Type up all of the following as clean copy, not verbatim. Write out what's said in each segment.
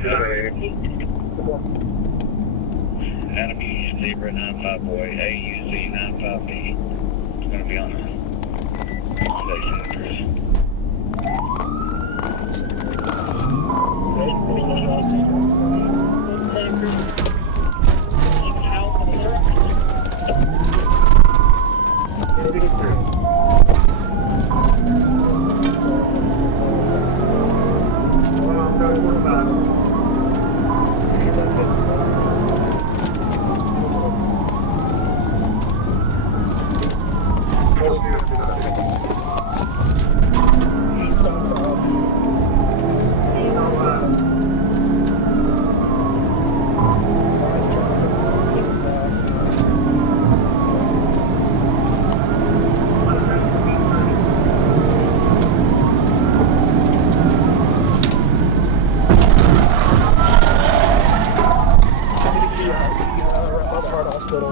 Adam, you use Zebra 95 boy, AUZ 95B. It's going to be on the station address.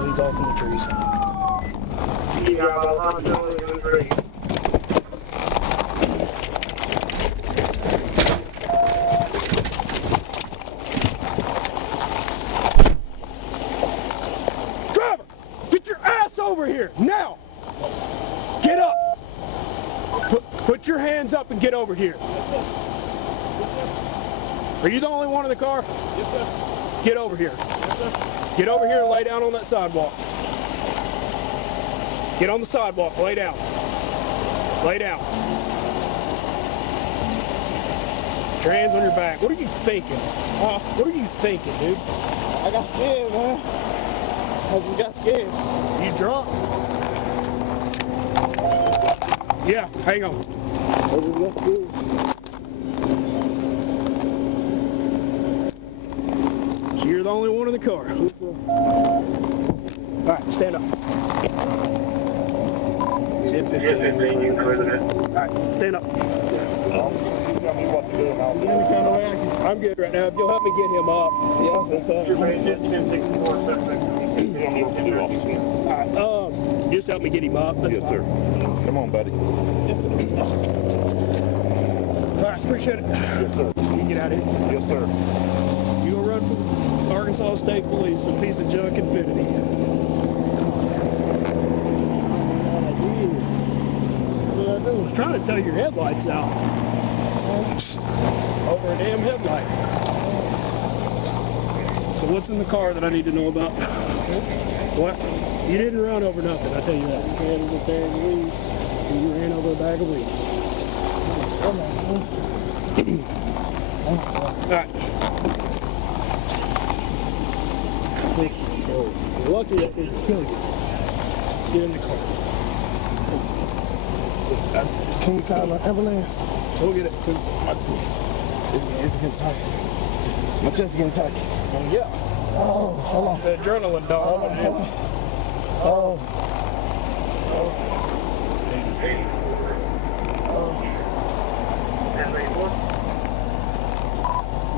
He's off in the trees. Driver, get your ass over here now. Get up. Put your hands up and get over here. Yes, sir. Yes, sir. Are you the only one in the car? Yes, sir. Get over here. Yes, sir. Get over here and lay down on that sidewalk. Get on the sidewalk. Lay down. Lay down. Put your hands on your back. What are you thinking? What are you thinking, dude? I got scared, man. I just got scared. You drunk? Yeah, hang on. I just got scared. So you're the only one in the car. All right, stand up. All right, stand up. I'm good right now. If you'll help me get him up. Yeah, that's it. All right, just help me get him up. Yes, sir. Come on, buddy. Yes, sir. All right, appreciate it. Yes, sir. You can get out of here. Yes, sir. You gonna run for Arkansas State Police with a piece of junk infinity. I was trying to tell your headlights out. Over a damn headlight. So what's in the car that I need to know about? What? You didn't run over nothing, I tell you that. You ran over a bag of weed. You ran over a bag of weed. Alright. You're lucky that didn't kill you. Get in the car. Can you call an ambulance? Go get it. It's getting tight. My chest is getting tight. Oh, yeah. Oh, hold on. It's an adrenaline dog. Hold on, hold on. Oh.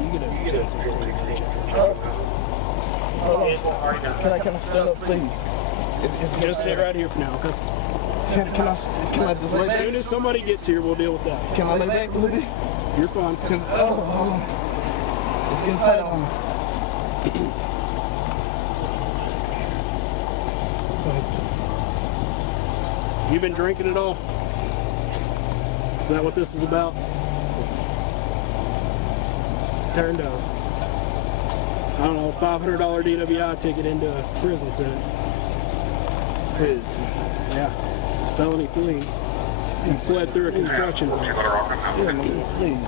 You get a chance. Hold on. Can I stand up, please? Just sit right here for now, okay? Can I just lay As soon back? as somebody gets here, we'll deal with that. Can I lay back a little bit? You're fine. Cause hold on. It's getting tight on me. You been drinking at all? Is that what this is about? Turned down. I don't know, $500 DWI ticket into a prison sentence. Prison. Yeah, it's a felony flee. You fled through a construction zone. Yeah, please.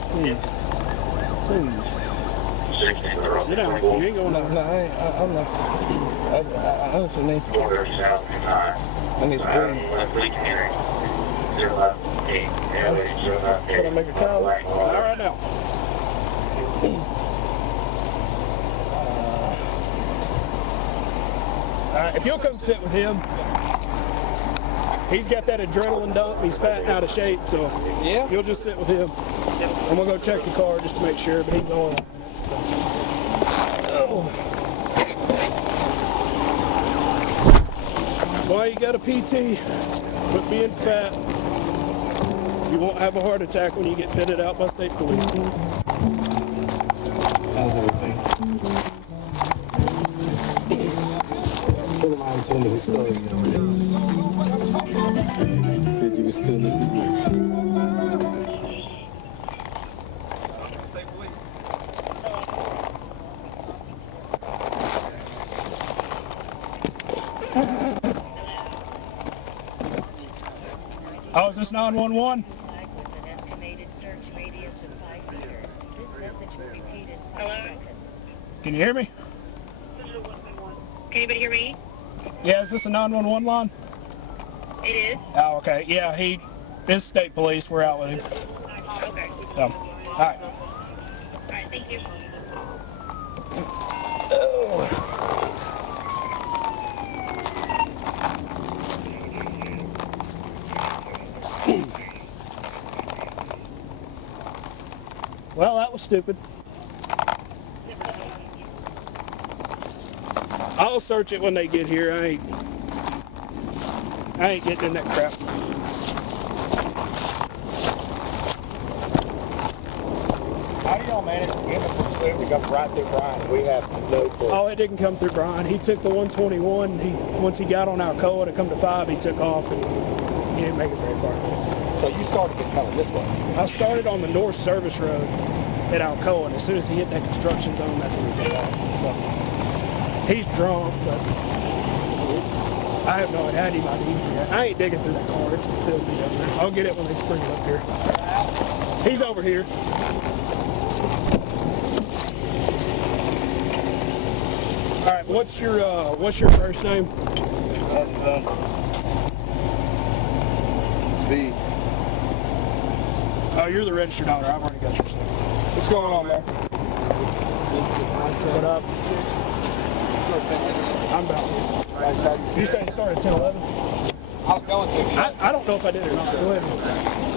Sit down. You ain't going No, nowhere. I'm not. I honestly need to. I need to breathe. Can I make a call? All right now. If you'll come sit with him, he's got that adrenaline dump. He's fat and out of shape, so Yeah. you'll just sit with him. I'm gonna go check the car just to make sure, but he's on. That's why you got a PT. Quit being fat. You won't have a heart attack when you get pitted out by state police. How's everything? Tell him I told me his story. Said you were still looking good. Oh, is this 911? With an estimated search radius of 5 meters. This message will be paid in 5 seconds. Can you hear me? Can anybody hear me? Yeah, is this a 911 line? It is. Oh, okay. Yeah, he is state police. We're out with him. Okay. All right. All right, thank you. Well, that was stupid. I'll search it when they get here. I ain't getting in that crap. How do y'all manage to get the pursuit to come right through Brian? We have no clue. Oh, it didn't come through Brian. He took the 121. Once he got on Alcoa to come to 5, he took off and he didn't make it very far. So you started getting coming this way. I started on the north service road at Alcoa, and as soon as he hit that construction zone, that's when he took off. So he's drunk, but I have no idea. I ain't digging through that car. It's filthy up there. I'll get it when they bring it up here. He's over here. All right, what's your first name? Speed. Oh, you're the registered owner. I've already got your stuff. What's going on, man? What up? I'm about to. You said it started at 10:11? I was going to. I don't know if I did or not. Go ahead.